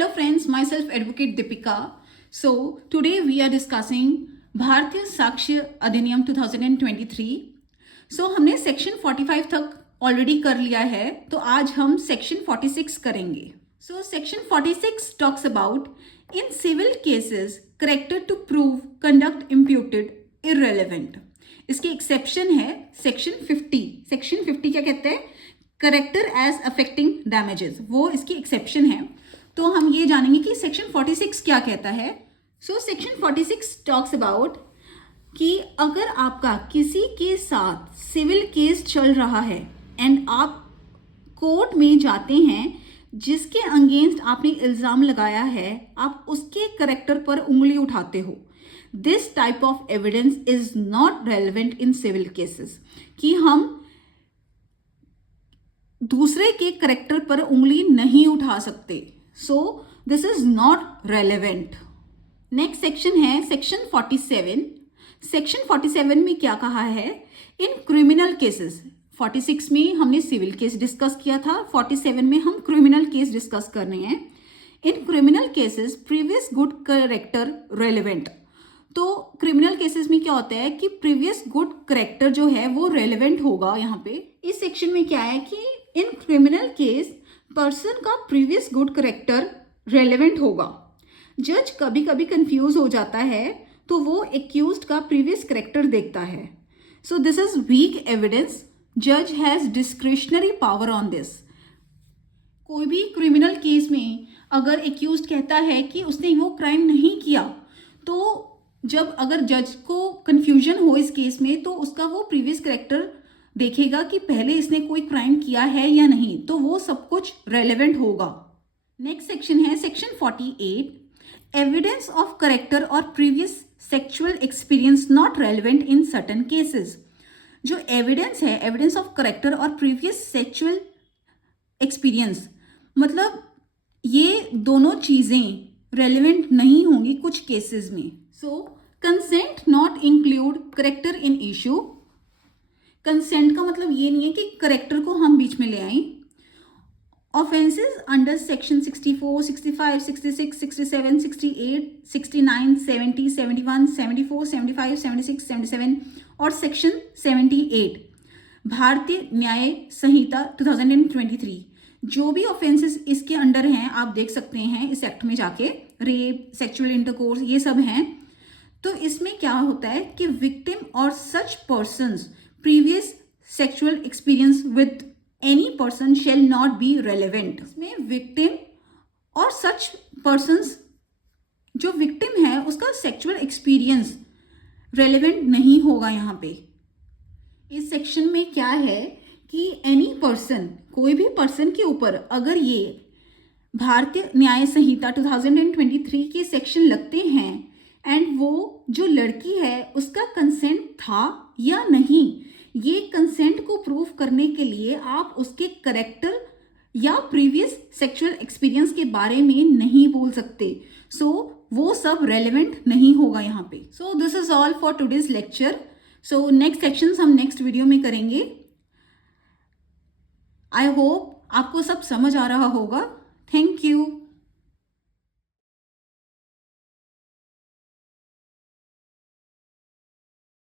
Hello friends, myself Advocate Deepika. So today we are discussing भारतीय साक्ष्य अधिनियम 2023. So हमने सेक्शन 45 तक ऑलरेडी कर लिया है, तो आज हम सेक्शन 46 करेंगे. So section 46 talks about in civil cases character to prove conduct imputed irrelevant. इसकी एक्सेप्शन है सेक्शन 50. सेक्शन 50 क्या कहते हैं? करेक्टर एज अफेक्टिंग डैमेजेस, वो इसकी एक्सेप्शन है. तो हम ये जानेंगे कि सेक्शन 46 क्या कहता है. सो सेक्शन 46 टॉक्स अबाउट कि अगर आपका किसी के साथ सिविल केस चल रहा है एंड आप कोर्ट में जाते हैं जिसके अगेंस्ट आपने इल्ज़ाम लगाया है, आप उसके करेक्टर पर उंगली उठाते हो, this type of evidence is not relevant in civil cases. कि हम दूसरे के करेक्टर पर उंगली नहीं उठा सकते. सो this is not relevant. Next section है सेक्शन 47. सेक्शन 47 में क्या कहा है? In criminal cases. 46 में हमने सिविल केस डिस्कस किया था, 47 में हम क्रिमिनल केस डिस्कस कर रहे हैं. In criminal cases previous good character relevant. तो क्रिमिनल केसेस में क्या होता है कि प्रीवियस गुड करेक्टर जो है वो रेलेवेंट होगा. यहाँ पे इस सेक्शन में क्या है कि इन क्रिमिनल केस पर्सन का प्रीवियस गुड करेक्टर रेलेवेंट होगा. जज कभी कभी कंफ्यूज हो जाता है तो वो एक्यूज्ड का प्रीवियस करेक्टर देखता है. So this is weak evidence. जज has discretionary power on this. कोई भी क्रिमिनल केस में अगर एक्यूज्ड कहता है कि उसने वो क्राइम नहीं किया, तो जब अगर जज को कंफ्यूजन हो इस केस में तो उसका वो प्रीवियस करेक्टर देखेगा कि पहले इसने कोई क्राइम किया है या नहीं, तो वो सब कुछ रेलेवेंट होगा. नेक्स्ट सेक्शन है सेक्शन 48. एविडेंस ऑफ करेक्टर और previous sexual experience not relevant in certain cases. जो एविडेंस है, एविडेंस ऑफ करेक्टर और प्रीवियस सेक्सुअल एक्सपीरियंस, मतलब ये दोनों चीज़ें रेलेवेंट नहीं होंगी कुछ केसेस में. So consent not include character in issue. Consent का मतलब ये नहीं है कि करेक्टर को हम बीच में ले आए. ऑफेंसेस अंडर सेक्शन 64, 65, 66, 67, 68, 69, 70, 71, 74, 75, 76, 77 और सेक्शन 78 भारतीय न्याय संहिता 2023. जो भी ऑफेंसेस इसके अंडर हैं आप देख सकते हैं इस एक्ट में जाके. रेप, सेक्सुअल इंटरकोर्स, ये सब हैं. तो इसमें क्या होता है कि विक्टिम और such persons previous sexual experience with any person shall not be relevant. इसमें victim और such persons, जो victim है उसका sexual experience relevant नहीं होगा. यहाँ पे इस सेक्शन में क्या है कि any person, कोई भी person के ऊपर अगर ये भारतीय न्याय संहिता 2023 के सेक्शन लगते हैं एंड वो जो लड़की है उसका कंसेंट था या नहीं, ये कंसेंट को प्रूव करने के लिए आप उसके करेक्टर या प्रीवियस सेक्सुअल एक्सपीरियंस के बारे में नहीं बोल सकते. सो वो सब रेलेवेंट नहीं होगा यहाँ पे. सो this is all for today's lecture. So next sections हम नेक्स्ट वीडियो में करेंगे. आई होप आपको सब समझ आ रहा होगा. Thank you.